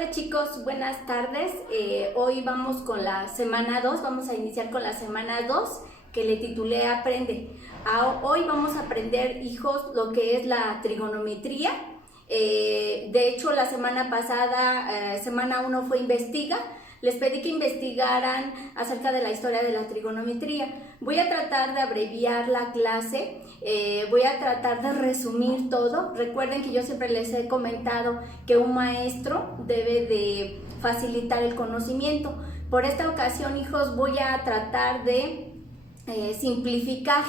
Hola chicos, buenas tardes. Hoy vamos con la semana 2, vamos a iniciar con la semana 2 que le titulé Aprende. Hoy vamos a aprender, hijos, lo que es la trigonometría. De hecho, la semana pasada, semana 1 fue investiga. Les pedí que investigaran acerca de la historia de la trigonometría. Voy a tratar de abreviar la clase, voy a tratar de resumir todo. Recuerden que yo siempre les he comentado que un maestro debe de facilitar el conocimiento. Por esta ocasión, hijos, voy a tratar de simplificar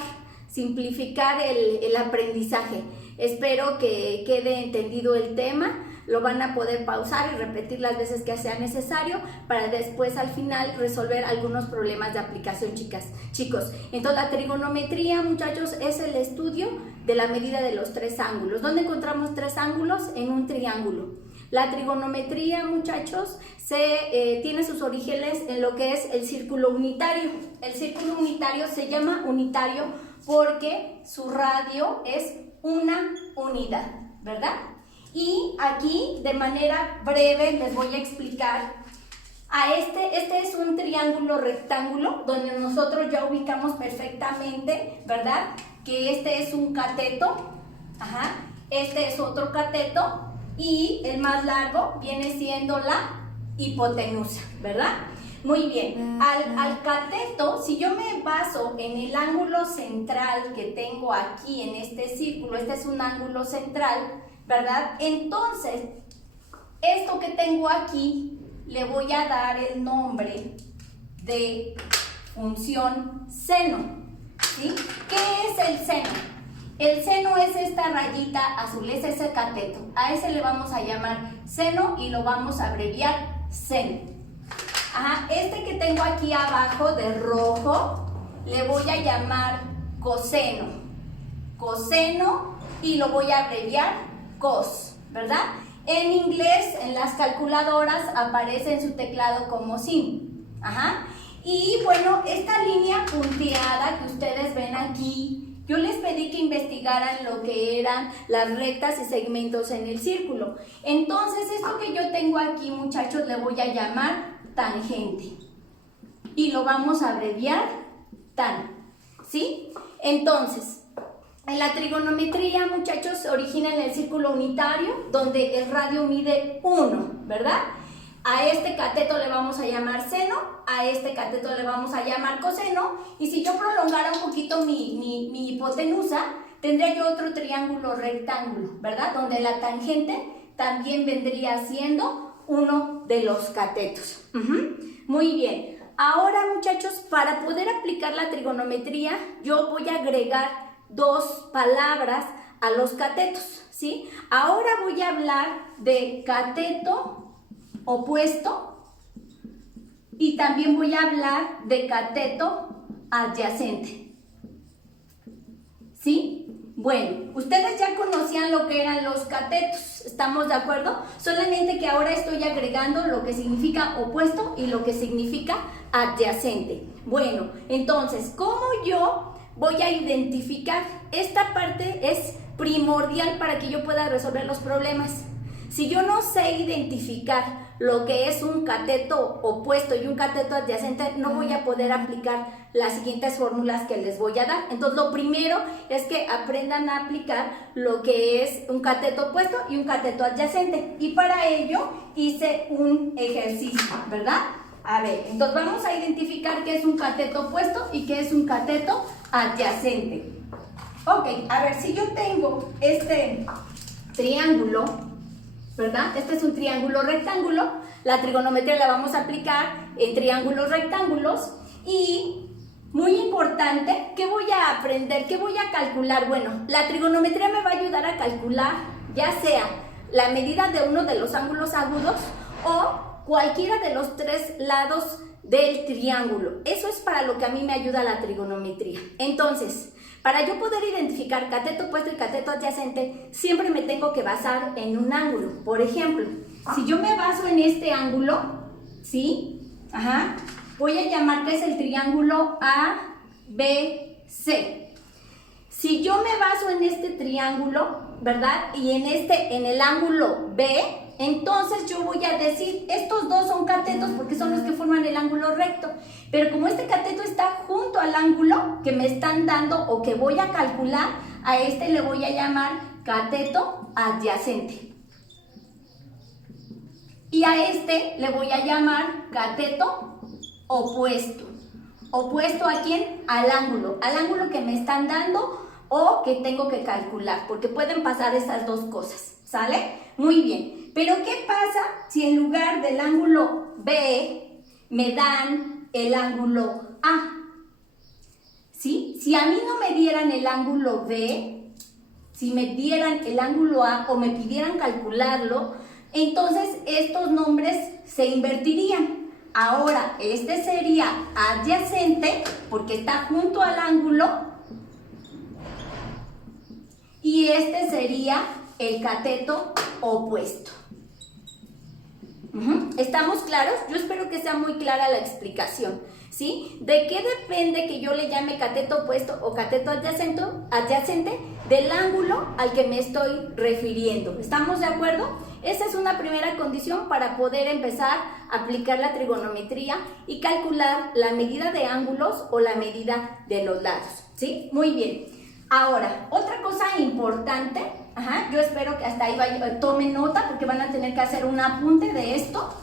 el aprendizaje. Espero que quede entendido el tema. Lo van a poder pausar y repetir las veces que sea necesario para después al final resolver algunos problemas de aplicación, chicos. Entonces la trigonometría, muchachos, es el estudio de la medida de los tres ángulos. ¿Dónde encontramos tres ángulos? En un triángulo. La trigonometría, muchachos, tiene sus orígenes en lo que es el círculo unitario. El círculo unitario se llama unitario porque su radio es una unidad, ¿verdad? Y aquí, de manera breve, les voy a explicar. Este es un triángulo rectángulo donde nosotros ya ubicamos perfectamente, ¿verdad? Que este es un cateto, este es otro cateto y el más largo viene siendo la hipotenusa, ¿verdad? Muy bien, al cateto, si yo me baso en el ángulo central que tengo aquí en este círculo, este es un ángulo central, ¿verdad? Entonces, esto que tengo aquí, le voy a dar el nombre de función seno, ¿sí? ¿Qué es el seno? El seno es esta rayita azul, es ese cateto. A ese le vamos a llamar seno y lo vamos a abreviar seno. Este que tengo aquí abajo de rojo, le voy a llamar coseno. Coseno y lo voy a abreviar cos, ¿verdad? En inglés, en las calculadoras, aparece en su teclado como sin. Y bueno, esta línea punteada que ustedes ven aquí, yo les pedí que investigaran lo que eran las rectas y segmentos en el círculo. Entonces, esto que yo tengo aquí, muchachos, le voy a llamar tangente. Y lo vamos a abreviar tan, ¿sí? Entonces, en la trigonometría, muchachos, se origina en el círculo unitario, donde el radio mide 1, ¿verdad? A este cateto le vamos a llamar seno, a este cateto le vamos a llamar coseno, y si yo prolongara un poquito mi hipotenusa, tendría yo otro triángulo rectángulo, ¿verdad? Donde la tangente también vendría siendo uno de los catetos. Muy bien. Ahora, muchachos, para poder aplicar la trigonometría, yo voy a agregar dos palabras a los catetos, ¿sí? Ahora voy a hablar de cateto opuesto y también voy a hablar de cateto adyacente, ¿sí? Bueno, ustedes ya conocían lo que eran los catetos, ¿estamos de acuerdo? Solamente que ahora estoy agregando lo que significa opuesto y lo que significa adyacente. Bueno, entonces, ¿cómo yo voy a identificar? Esta parte es primordial para que yo pueda resolver los problemas. Si yo no sé identificar lo que es un cateto opuesto y un cateto adyacente, no voy a poder aplicar las siguientes fórmulas que les voy a dar. Entonces, lo primero es que aprendan a aplicar lo que es un cateto opuesto y un cateto adyacente. Y para ello hice un ejercicio, ¿verdad? A ver, entonces vamos a identificar qué es un cateto opuesto y qué es un cateto adyacente. Ok, a ver, si yo tengo este triángulo, ¿verdad? Este es un triángulo rectángulo. La trigonometría la vamos a aplicar en triángulos rectángulos. Y, muy importante, ¿qué voy a aprender? ¿Qué voy a calcular? Bueno, la trigonometría me va a ayudar a calcular ya sea la medida de uno de los ángulos agudos o cualquiera de los tres lados del triángulo. Eso es para lo que a mí me ayuda la trigonometría. Entonces, para yo poder identificar cateto opuesto y cateto adyacente, siempre me tengo que basar en un ángulo. Por ejemplo, si yo me baso en este ángulo, ¿sí? Voy a llamar que es el triángulo ABC. Si yo me baso en este triángulo, ¿verdad? Y en el ángulo B, Entonces yo voy a decir, estos dos son catetos porque son los que forman el ángulo recto. Pero como este cateto está junto al ángulo que me están dando o que voy a calcular, a este le voy a llamar cateto adyacente. Y a este le voy a llamar cateto opuesto. ¿Opuesto a quién? Al ángulo que me están dando o que tengo que calcular, porque pueden pasar esas dos cosas, ¿sale? Muy bien, pero ¿qué pasa si en lugar del ángulo B me dan el ángulo A? ¿Sí? Si a mí no me dieran el ángulo B, si me dieran el ángulo A o me pidieran calcularlo, entonces estos nombres se invertirían. Ahora, este sería adyacente porque está junto al ángulo y este sería el cateto opuesto. ¿Estamos claros? Yo espero que sea muy clara la explicación, ¿sí? ¿De qué depende que yo le llame cateto opuesto o cateto adyacente? Del ángulo al que me estoy refiriendo. ¿Estamos de acuerdo? Esa es una primera condición para poder empezar a aplicar la trigonometría y calcular la medida de ángulos o la medida de los lados, ¿sí? Muy bien. Ahora, otra cosa importante, yo espero que hasta ahí tomen nota porque van a tener que hacer un apunte de esto.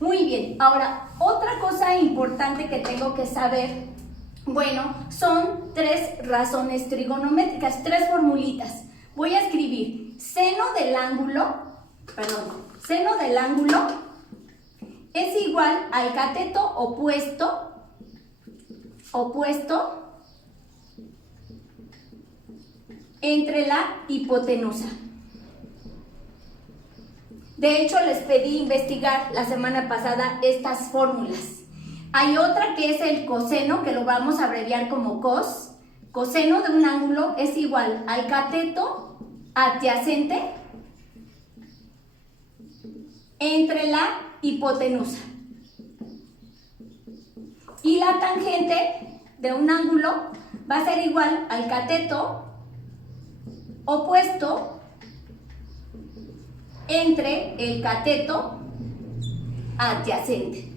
Muy bien, ahora, otra cosa importante que tengo que saber, bueno, son 3 razones trigonométricas, 3 formulitas. Voy a escribir seno del ángulo es igual al cateto opuesto entre la hipotenusa. De hecho, les pedí investigar la semana pasada estas fórmulas. Hay otra que es el coseno, que lo vamos a abreviar como cos. Coseno de un ángulo es igual al cateto adyacente entre la hipotenusa. Y la tangente de un ángulo va a ser igual al cateto opuesto entre el cateto adyacente.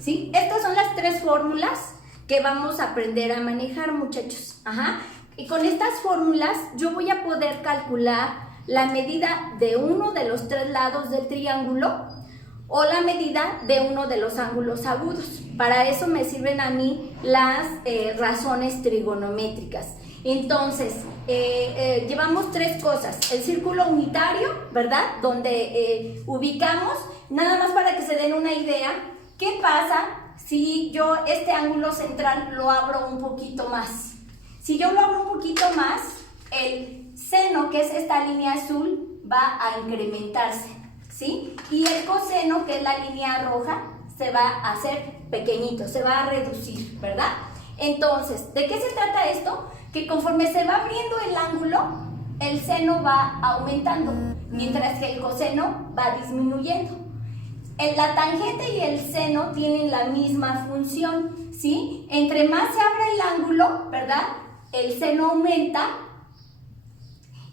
¿Sí? Estas son las 3 fórmulas que vamos a aprender a manejar, muchachos. Y con estas fórmulas yo voy a poder calcular la medida de uno de los 3 lados del triángulo o la medida de uno de los ángulos agudos. Para eso me sirven a mí las razones trigonométricas. Entonces, llevamos 3 cosas. El círculo unitario, ¿verdad? Donde ubicamos, nada más para que se den una idea, ¿qué pasa si yo este ángulo central lo abro un poquito más? Si yo lo abro un poquito más, el seno, que es esta línea azul, va a incrementarse, ¿sí? Y el coseno, que es la línea roja, se va a hacer pequeñito, se va a reducir, ¿verdad? Entonces, ¿de qué se trata esto? Que conforme se va abriendo el ángulo, el seno va aumentando, mientras que el coseno va disminuyendo. La tangente y el seno tienen la misma función, ¿sí? Entre más se abre el ángulo, ¿verdad? El seno aumenta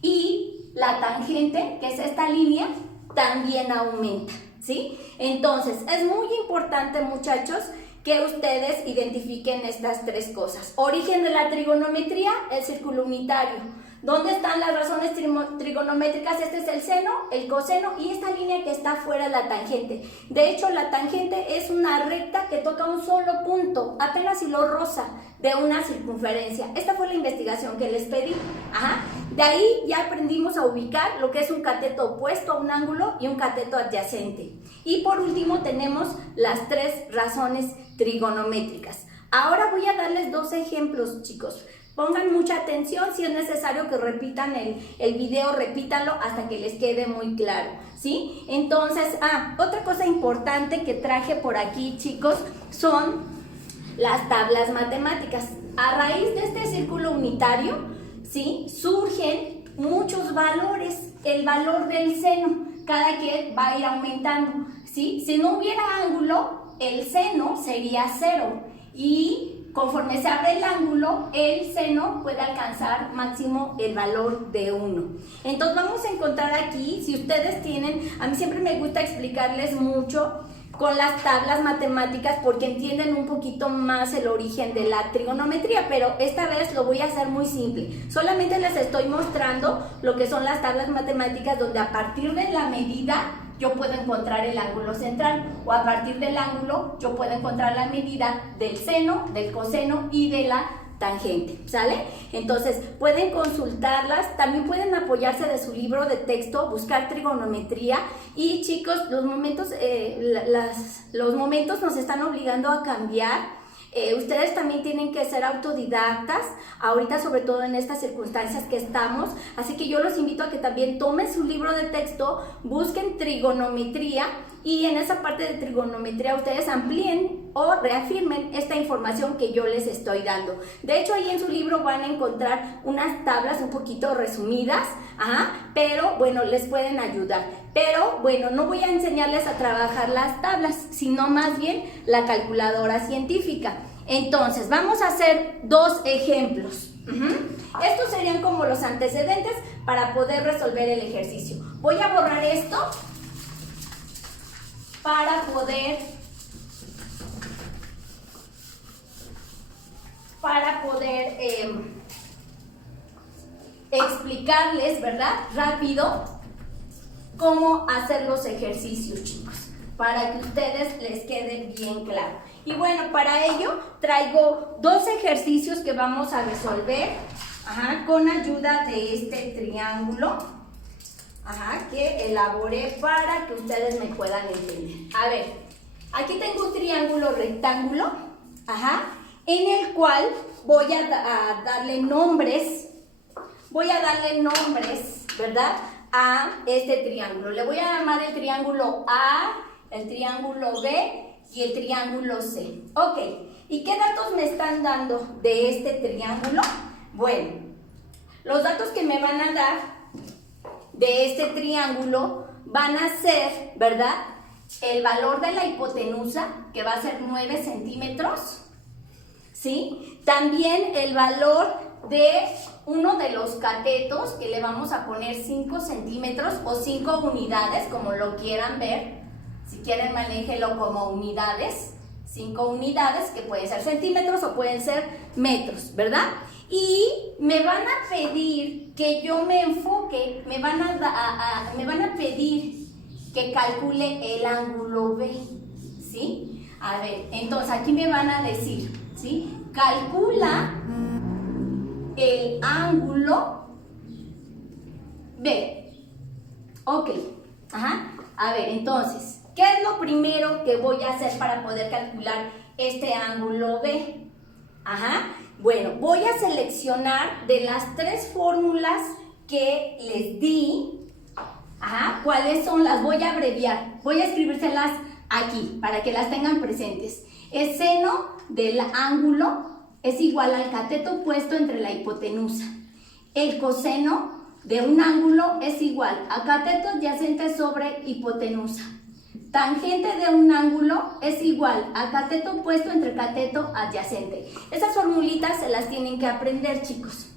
y la tangente, que es esta línea, también aumenta, ¿sí? Entonces, es muy importante, muchachos, que ustedes identifiquen estas 3 cosas. Origen de la trigonometría, el círculo unitario. ¿Dónde están las razones trigonométricas? Este es el seno, el coseno y esta línea que está fuera, la tangente. De hecho, la tangente es una recta que toca un solo punto, apenas si lo roza, de una circunferencia. Esta fue la investigación que les pedí. De ahí ya aprendimos a ubicar lo que es un cateto opuesto a un ángulo y un cateto adyacente. Y por último tenemos las 3 razones trigonométricas. Ahora voy a darles 2 ejemplos, chicos. Pongan mucha atención, si es necesario que repitan el video, repítanlo hasta que les quede muy claro, ¿sí? Entonces, otra cosa importante que traje por aquí, chicos, son las tablas matemáticas. A raíz de este círculo unitario, ¿sí? Surgen muchos valores. El valor del seno, cada que va a ir aumentando, ¿sí? Si no hubiera ángulo, el seno sería 0 y conforme se abre el ángulo, el seno puede alcanzar máximo el valor de 1. Entonces vamos a encontrar aquí, si ustedes tienen, a mí siempre me gusta explicarles mucho con las tablas matemáticas porque entienden un poquito más el origen de la trigonometría, pero esta vez lo voy a hacer muy simple. Solamente les estoy mostrando lo que son las tablas matemáticas donde a partir de la medida yo puedo encontrar el ángulo central o a partir del ángulo yo puedo encontrar la medida del seno, del coseno y de la tangente, ¿sale? Entonces pueden consultarlas, también pueden apoyarse de su libro de texto, buscar trigonometría y chicos, los momentos nos están obligando a cambiar. Ustedes también tienen que ser autodidactas, ahorita sobre todo en estas circunstancias que estamos, así que yo los invito a que también tomen su libro de texto, busquen trigonometría y en esa parte de trigonometría ustedes amplíen o reafirmen esta información que yo les estoy dando. De hecho, ahí en su libro van a encontrar unas tablas un poquito resumidas, pero bueno, les pueden ayudar. Pero bueno, no voy a enseñarles a trabajar las tablas, sino más bien la calculadora científica. Entonces, vamos a hacer dos ejemplos. Estos serían como los antecedentes para poder resolver el ejercicio. Voy a borrar esto para poder explicarles, ¿verdad? Rápido cómo hacer los ejercicios, chicos, para que ustedes les quede bien claro. Y bueno, para ello traigo dos ejercicios que vamos a resolver con ayuda de este triángulo que elaboré para que ustedes me puedan entender. A ver, aquí tengo un triángulo rectángulo en el cual voy a darle nombres, ¿verdad? A este triángulo. Le voy a llamar el triángulo A, el triángulo B y el triángulo C. Ok, ¿y qué datos me están dando de este triángulo? Bueno, los datos que me van a dar de este triángulo van a ser, ¿verdad? El valor de la hipotenusa, que va a ser 9 centímetros, ¿sí? También el valor de uno de los catetos, que le vamos a poner 5 centímetros o 5 unidades, como lo quieran ver. Si quieren, manéjelo como unidades. 5 unidades, que pueden ser centímetros o pueden ser metros, ¿verdad? Y me van a pedir que yo me enfoque, me van a pedir que calcule el ángulo B, ¿sí? A ver, entonces aquí me van a decir, ¿sí? Calcula el ángulo B. Ok, a ver, entonces, ¿qué es lo primero que voy a hacer para poder calcular este ángulo B? Bueno, voy a seleccionar de las 3 fórmulas que les di, ¿cuáles son? Las voy a abreviar, voy a escribírselas aquí para que las tengan presentes. El seno del ángulo es igual al cateto opuesto entre la hipotenusa. El coseno de un ángulo es igual a cateto adyacente sobre hipotenusa. Tangente de un ángulo es igual a cateto opuesto entre cateto adyacente. Esas formulitas se las tienen que aprender, chicos.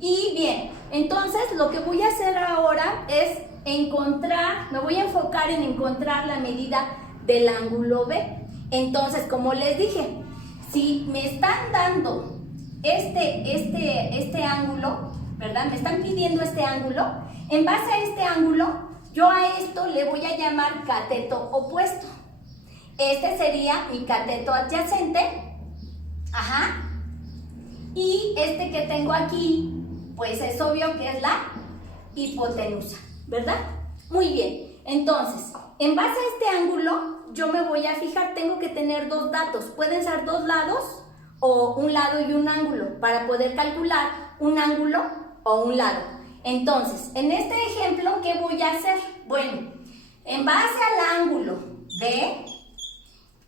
Y bien, entonces lo que voy a hacer ahora es me voy a enfocar en encontrar la medida del ángulo B. Entonces, como les dije, si me están dando este ángulo, ¿verdad? Me están pidiendo este ángulo. En base a este ángulo, yo a esto le voy a llamar cateto opuesto. Este sería mi cateto adyacente. Y este que tengo aquí, pues es obvio que es la hipotenusa, ¿verdad? Muy bien. Entonces, en base a este ángulo, yo me voy a fijar, tengo que tener 2 datos. Pueden ser 2 lados o un lado y un ángulo para poder calcular un ángulo o un lado. Entonces, en este ejemplo, ¿qué voy a hacer? Bueno, en base al ángulo B,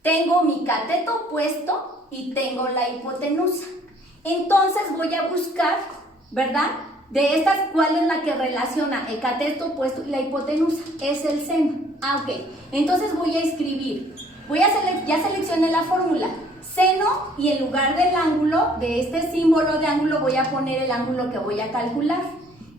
tengo mi cateto opuesto y tengo la hipotenusa. Entonces voy a buscar, ¿verdad? De estas, ¿cuál es la que relaciona el cateto opuesto y la hipotenusa? Es el seno. Ok. Entonces voy a escribir. Ya seleccioné la fórmula. seno, y en lugar del ángulo, de este símbolo de ángulo, voy a poner el ángulo que voy a calcular.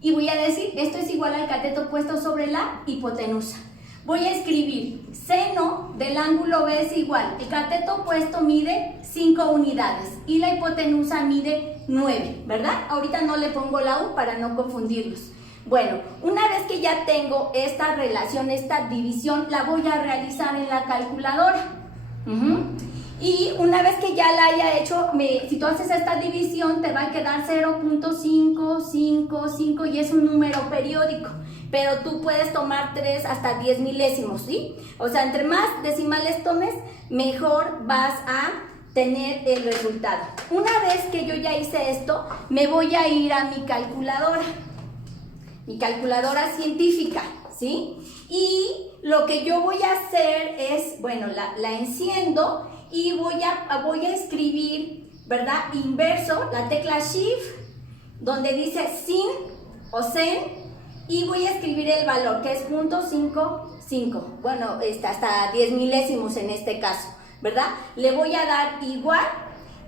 Y voy a decir, esto es igual al cateto puesto sobre la hipotenusa. Voy a escribir, seno del ángulo B es igual, el cateto opuesto mide 5 unidades y la hipotenusa mide 9, ¿verdad? Ahorita no le pongo la U para no confundirlos. Bueno, una vez que ya tengo esta relación, esta división, la voy a realizar en la calculadora. Y una vez que ya la haya hecho, si tú haces esta división, te va a quedar 0.555 y es un número periódico. Pero tú puedes tomar 3 hasta 10 milésimos, ¿sí? O sea, entre más decimales tomes, mejor vas a tener el resultado. Una vez que yo ya hice esto, me voy a ir a mi calculadora científica, ¿sí? Y lo que yo voy a hacer es, bueno, la enciendo y voy a escribir, ¿verdad? Inverso, la tecla Shift, donde dice sin o sen, y voy a escribir el valor, que es 0.55, bueno, hasta 10 milésimos en este caso, ¿verdad? Le voy a dar igual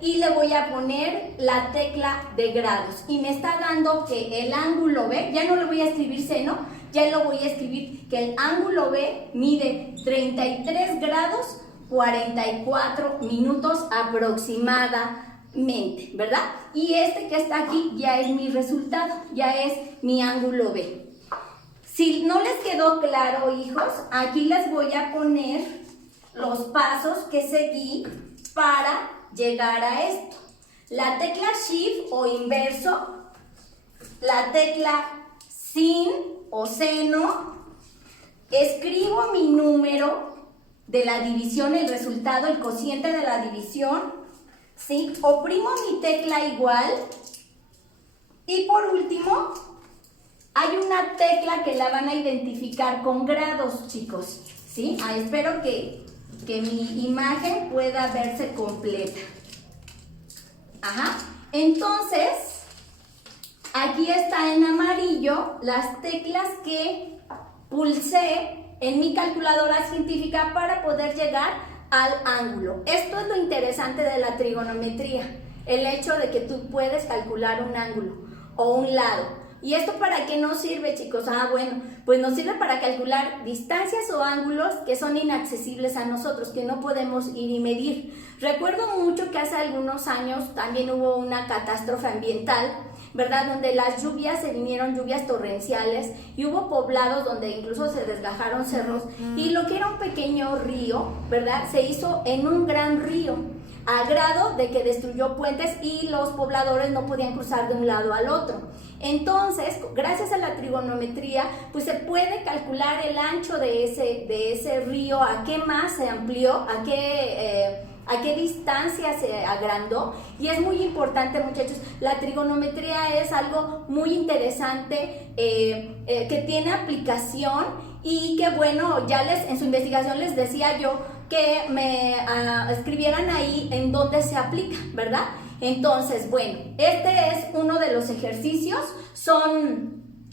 y le voy a poner la tecla de grados, y me está dando que el ángulo B, ya no le voy a escribir seno, ya lo voy a escribir que el ángulo B mide 33 grados 44 minutos aproximadamente, ¿verdad? Y este que está aquí ya es mi resultado, ya es mi ángulo B. Si no les quedó claro, hijos, aquí les voy a poner los pasos que seguí para llegar a esto. La tecla Shift o inverso, la tecla sin o seno, escribo mi número de la división, el resultado, el cociente de la división, ¿sí? Oprimo mi tecla igual y por último hay una tecla que la van a identificar con grados, chicos, ¿sí? Espero que mi imagen pueda verse completa. Entonces, aquí está en amarillo las teclas que pulsé en mi calculadora científica para poder llegar al ángulo. Esto es lo interesante de la trigonometría, el hecho de que tú puedes calcular un ángulo o un lado. ¿Y esto para qué nos sirve, chicos? Bueno, pues nos sirve para calcular distancias o ángulos que son inaccesibles a nosotros, que no podemos ir y medir. Recuerdo mucho que hace algunos años también hubo una catástrofe ambiental, ¿verdad? Donde las lluvias se vinieron, lluvias torrenciales, y hubo poblados donde incluso se desgajaron cerros, y lo que era un pequeño río, ¿verdad? Se hizo en un gran río, a grado de que destruyó puentes y los pobladores no podían cruzar de un lado al otro. Entonces, gracias a la trigonometría, pues se puede calcular el ancho de ese río, a qué más se amplió, a qué distancia se agrandó. Y es muy importante, muchachos, la trigonometría es algo muy interesante, que tiene aplicación, y que bueno, ya en su investigación les decía yo que me escribieran ahí en dónde se aplica, ¿verdad? Entonces, bueno, este es uno de los ejercicios,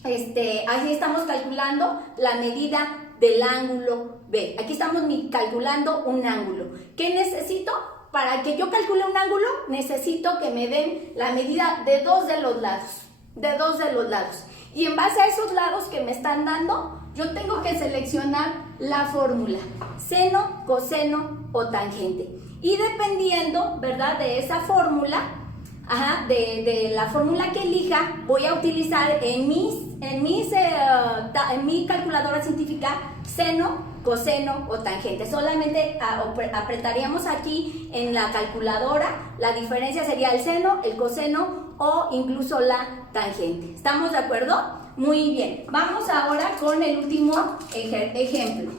ahí estamos calculando la medida del ángulo B. Aquí estamos calculando un ángulo. ¿Qué necesito? Para que yo calcule un ángulo, necesito que me den la medida de dos de los lados, Y en base a esos lados que me están dando, yo tengo que seleccionar la fórmula, seno, coseno o tangente. Y dependiendo, ¿verdad?, de esa fórmula, de la fórmula que elija, voy a utilizar en mi calculadora científica seno, coseno o tangente. Solamente apretaríamos aquí en la calculadora, la diferencia sería el seno, el coseno o incluso la tangente. ¿Estamos de acuerdo? Muy bien. Vamos ahora con el último ejemplo.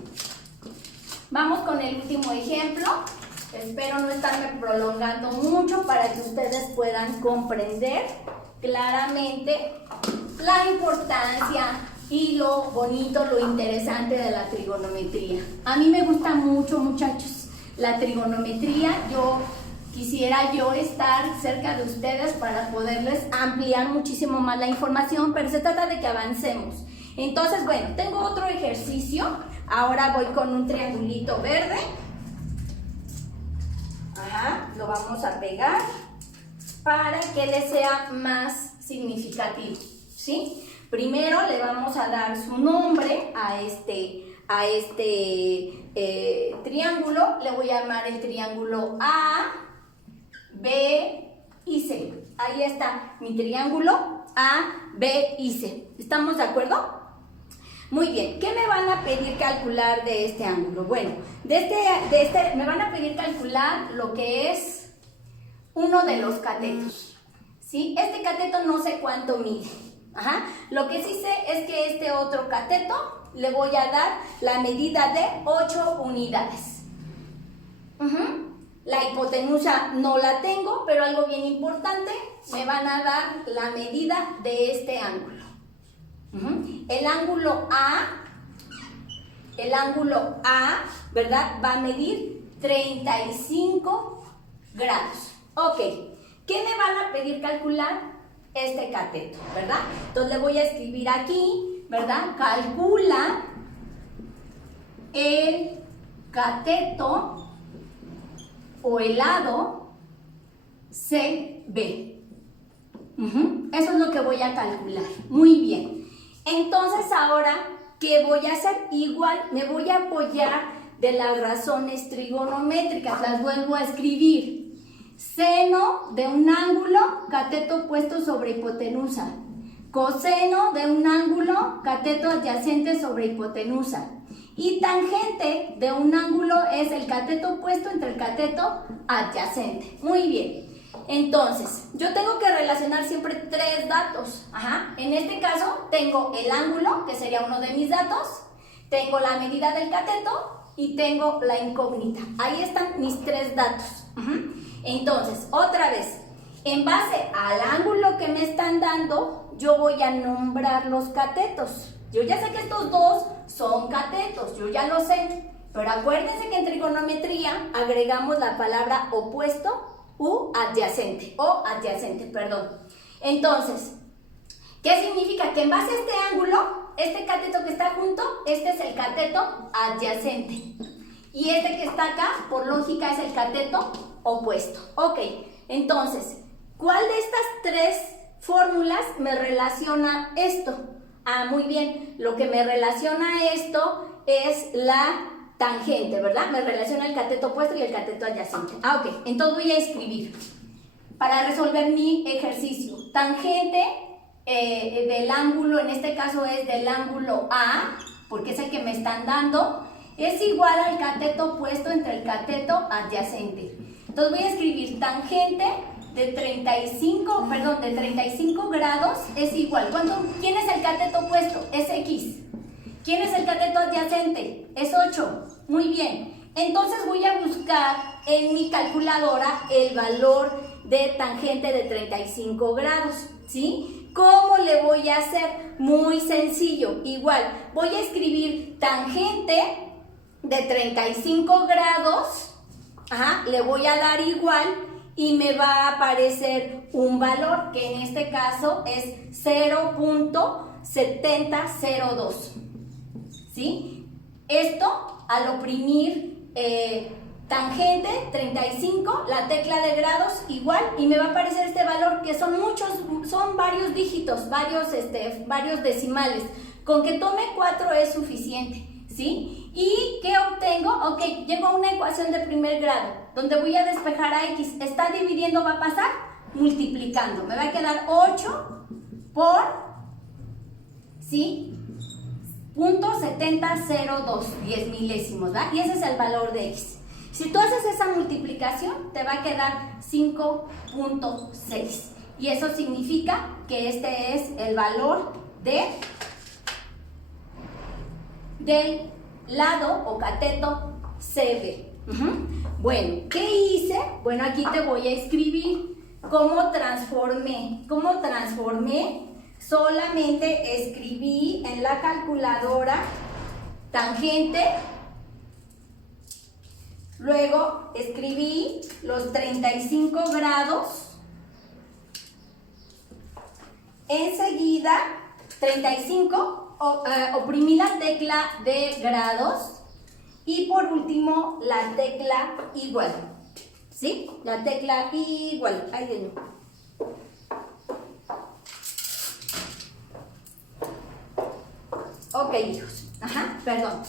Espero no estarme prolongando mucho para que ustedes puedan comprender claramente la importancia y lo bonito, lo interesante de la trigonometría. A mí me gusta mucho, muchachos, la trigonometría. Quisiera estar cerca de ustedes para poderles ampliar muchísimo más la información, pero se trata de que avancemos. Entonces, bueno, tengo otro ejercicio. Ahora voy con un triangulito verde. Lo vamos a pegar para que le sea más significativo, ¿sí? Primero le vamos a dar su nombre a este triángulo. Le voy a llamar el triángulo A, B y C. Ahí está mi triángulo A, B y C. ¿Estamos de acuerdo? Muy bien. ¿Qué me van a pedir calcular de este ángulo? Bueno, de este me van a pedir calcular lo que es uno de los catetos, ¿sí? Este cateto no sé cuánto mide. Lo que sí sé es que este otro cateto le voy a dar la medida de 8 unidades. La hipotenusa no la tengo, pero algo bien importante, me van a dar la medida de este ángulo. El ángulo A, ¿verdad? Va a medir 35 grados. Ok, ¿qué me van a pedir calcular? Este cateto, ¿verdad? Entonces le voy a escribir aquí, ¿verdad? Calcula el cateto o el lado CB. Eso es lo que voy a calcular. Muy bien. Entonces ahora, ¿qué voy a hacer? Igual me voy a apoyar de las razones trigonométricas. Las vuelvo a escribir. Seno de un ángulo, cateto opuesto sobre hipotenusa. Coseno de un ángulo, cateto adyacente sobre hipotenusa. Y tangente de un ángulo es el cateto opuesto entre el cateto adyacente. Muy bien. Entonces, yo tengo que relacionar siempre tres datos. En este caso, tengo el ángulo, que sería uno de mis datos. Tengo la medida del cateto y tengo la incógnita. Ahí están mis tres datos. Entonces, otra vez, en base al ángulo que me están dando, yo voy a nombrar los catetos. Yo ya sé que estos dos son catetos, yo ya lo sé. Pero acuérdense que en trigonometría agregamos la palabra opuesto u adyacente, o adyacente, perdón. Entonces, ¿qué significa? Que en base a este ángulo, este cateto que está junto, este es el cateto adyacente. Y este que está acá, por lógica, es el cateto opuesto. Ok, entonces, ¿cuál de estas tres fórmulas me relaciona esto? Muy bien, lo que me relaciona esto es la tangente, ¿verdad? Me relaciona el cateto opuesto y el cateto adyacente. Ok, entonces voy a escribir para resolver mi ejercicio. Tangente del ángulo, en este caso es del ángulo A, porque es el que me están dando, es igual al cateto opuesto entre el cateto adyacente. Entonces voy a escribir tangente de 35 grados es igual. ¿Quién es el cateto opuesto? Es X. ¿Quién es el cateto adyacente? Es 8. Muy bien. Entonces voy a buscar en mi calculadora el valor de tangente de 35 grados, ¿sí? ¿Cómo le voy a hacer? Muy sencillo. Igual, voy a escribir tangente de 35 grados, le voy a dar igual y me va a aparecer un valor que en este caso es 0.7002, ¿sí? Esto al oprimir tangente 35, la tecla de grados igual, y me va a aparecer este valor que son varios dígitos, varios decimales. Con que tome 4 es suficiente, ¿sí? ¿Y qué obtengo? Ok, llego a una ecuación de primer grado, donde voy a despejar a X. ¿Está dividiendo? ¿Va a pasar? Multiplicando. Me va a quedar 8 por, ¿sí? .7002, 10 milésimos, ¿verdad? Y ese es el valor de X. Si tú haces esa multiplicación, te va a quedar 5.6. Y eso significa que este es el valor del lado o cateto CB. Bueno, ¿qué hice? Bueno, aquí te voy a escribir cómo transformé. Solamente escribí en la calculadora tangente, luego escribí los 35 grados, enseguida 35, oprimí la tecla de grados y por último la tecla igual. ¿Sí? La tecla igual. Ahí de nuevo. Ok, hijos. Ajá, perdón.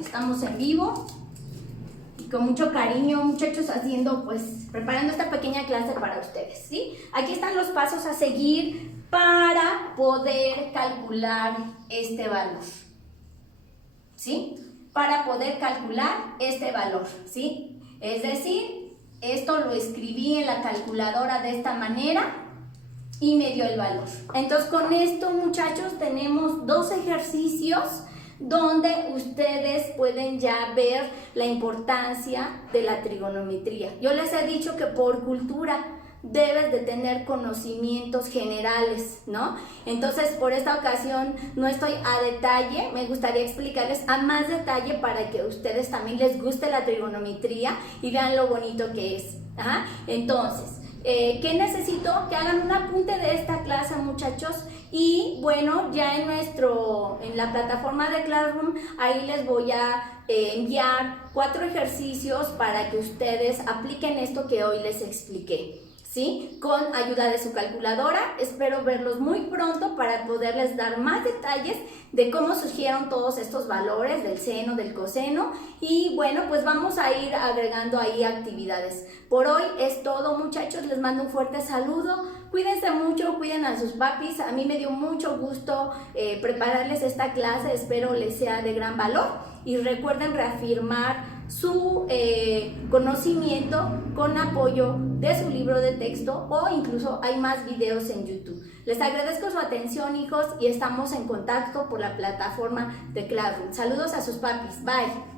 Estamos en vivo. Y con mucho cariño, muchachos, preparando esta pequeña clase para ustedes, ¿sí? Aquí están los pasos a seguir para poder calcular este valor, ¿sí? Para poder calcular este valor, ¿sí? Es decir, esto lo escribí en la calculadora de esta manera y me dio el valor. Entonces, con esto, muchachos, tenemos 2 ejercicios donde ustedes pueden ya ver la importancia de la trigonometría. Yo les he dicho que por cultura debes de tener conocimientos generales, ¿no? Entonces, por esta ocasión no estoy a detalle, me gustaría explicarles a más detalle para que a ustedes también les guste la trigonometría y vean lo bonito que es. Ajá. Entonces, ¿qué necesito? Que hagan un apunte de esta clase, muchachos, y bueno, ya en la plataforma de Classroom, ahí les voy a enviar 4 ejercicios para que ustedes apliquen esto que hoy les expliqué, ¿sí? Con ayuda de su calculadora. Espero verlos muy pronto para poderles dar más detalles de cómo surgieron todos estos valores del seno, del coseno, y bueno, pues vamos a ir agregando ahí actividades. Por hoy es todo, muchachos, les mando un fuerte saludo, cuídense mucho, cuiden a sus papis. A mí me dio mucho gusto prepararles esta clase, espero les sea de gran valor y recuerden reafirmar su conocimiento con apoyo de su libro de texto, o incluso hay más videos en YouTube. Les agradezco su atención, hijos, y estamos en contacto por la plataforma de Classroom. Saludos a sus papis. Bye.